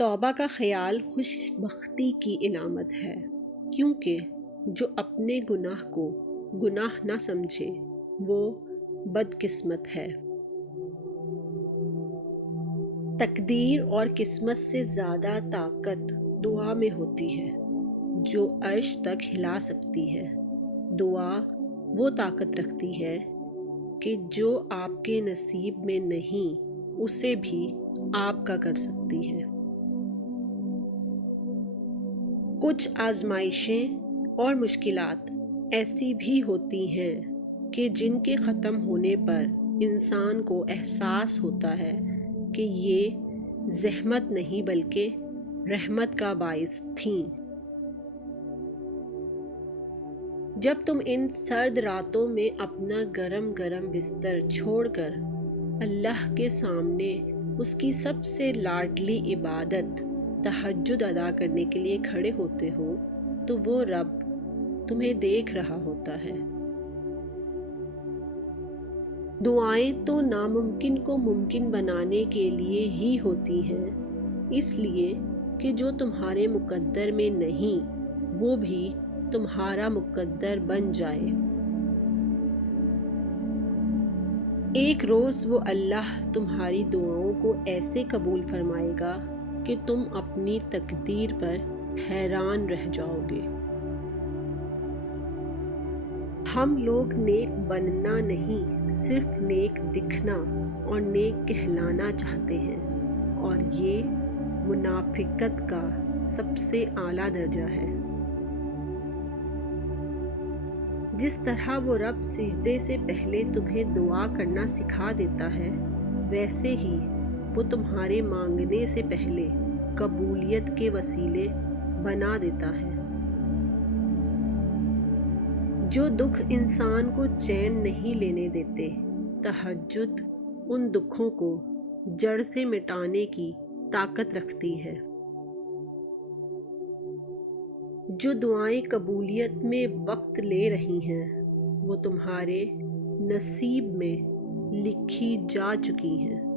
توبہ کا خیال خوش بختی کی علامت ہے، کیونکہ جو اپنے گناہ کو گناہ نہ سمجھے وہ بدقسمت ہے۔ تقدیر اور قسمت سے زیادہ طاقت دعا میں ہوتی ہے، جو عرش تک ہلا سکتی ہے۔ دعا وہ طاقت رکھتی ہے کہ جو آپ کے نصیب میں نہیں اسے بھی آپ کا کر سکتی ہے۔ کچھ آزمائشیں اور مشکلات ایسی بھی ہوتی ہیں کہ جن کے ختم ہونے پر انسان کو احساس ہوتا ہے کہ یہ زحمت نہیں بلکہ رحمت کا باعث تھیں۔ جب تم ان سرد راتوں میں اپنا گرم گرم بستر چھوڑ کر اللہ کے سامنے اس کی سب سے لاڈلی عبادت تہجد ادا کرنے کے لیے کھڑے ہوتے ہو تو وہ رب تمہیں دیکھ رہا ہوتا ہے۔ دعائیں تو ناممکن کو ممکن بنانے کے لیے ہی ہوتی ہیں، اس لیے کہ جو تمہارے مقدر میں نہیں وہ بھی تمہارا مقدر بن جائے۔ ایک روز وہ اللہ تمہاری دعاؤں کو ایسے قبول فرمائے گا کہ تم اپنی تقدیر پر حیران رہ جاؤ گے۔ ہم لوگ نیک بننا نہیں، صرف نیک دکھنا اور نیک کہلانا چاہتے ہیں، اور یہ منافقت کا سب سے اعلیٰ درجہ ہے۔ جس طرح وہ رب سجدے سے پہلے تمہیں دعا کرنا سکھا دیتا ہے، ویسے ہی وہ تمہارے مانگنے سے پہلے قبولیت کے وسیلے بنا دیتا ہے۔ جو دکھ انسان کو چین نہیں لینے دیتے، تہجد ان دکھوں کو جڑ سے مٹانے کی طاقت رکھتی ہے۔ جو دعائیں قبولیت میں وقت لے رہی ہیں وہ تمہارے نصیب میں لکھی جا چکی ہیں۔